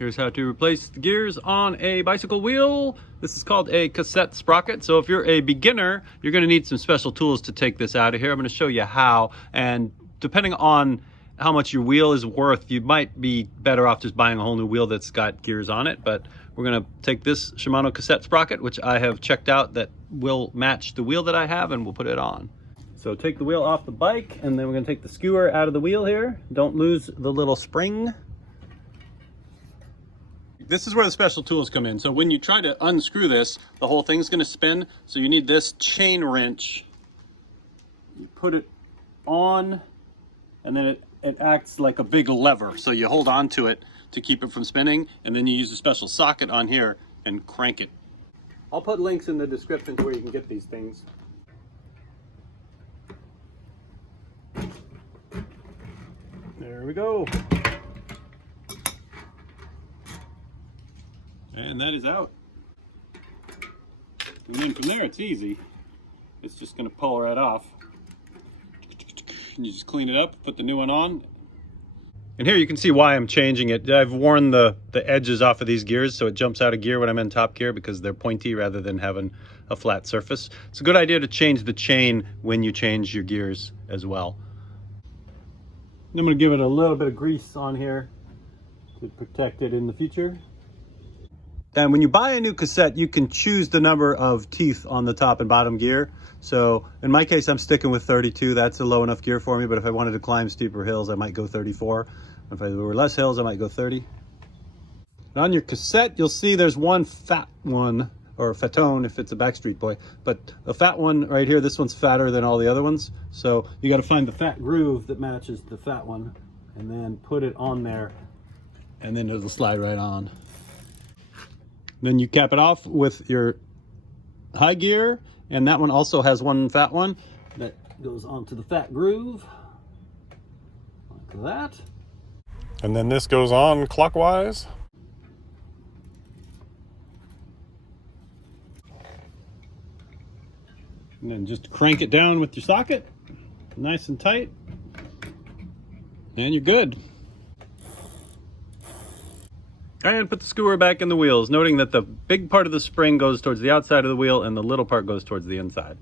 Here's how to replace the gears on a bicycle wheel. This is called a cassette sprocket. So if you're a beginner, you're gonna need some special tools to take this out of here. I'm gonna show you how, and depending on how much your wheel is worth, you might be better off just buying a whole new wheel that's got gears on it. But we're gonna take this Shimano cassette sprocket, which I have checked out that will match the wheel that I have, and we'll put it on. So take the wheel off the bike, and then we're gonna take the skewer out of the wheel here. Don't lose the little spring. This is where the special tools come in. So when you try to unscrew this, the whole thing's gonna spin. So you need this chain wrench. You put it on, and then it acts like a big lever. So you hold on to it to keep it from spinning, and then you use a special socket on here and crank it. I'll put links in the description to where you can get these things. There we go. And that is out. And then from there, it's easy. It's just gonna pull right off. And you just clean it up, put the new one on. And here you can see why I'm changing it. I've worn the edges off of these gears so it jumps out of gear when I'm in top gear because they're pointy rather than having a flat surface. It's a good idea to change the chain when you change your gears as well. I'm gonna give it a little bit of grease on here to protect it in the future. And when you buy a new cassette, you can choose the number of teeth on the top and bottom gear. So in my case, I'm sticking with 32. That's a low enough gear for me, but if I wanted to climb steeper hills, I might go 34. If there were less hills, I might go 30. And on your cassette, you'll see there's one fat one, or fatone if it's a Backstreet Boy, but a fat one right here, this one's fatter than all the other ones. So you gotta find the fat groove that matches the fat one and then put it on there, and then it'll slide right on. Then you cap it off with your high gear, and that one also has one fat one that goes onto the fat groove, like that. And then this goes on clockwise. And then just crank it down with your socket, nice and tight, and you're good. And put the skewer back in the wheels, noting that the big part of the spring goes towards the outside of the wheel and the little part goes towards the inside.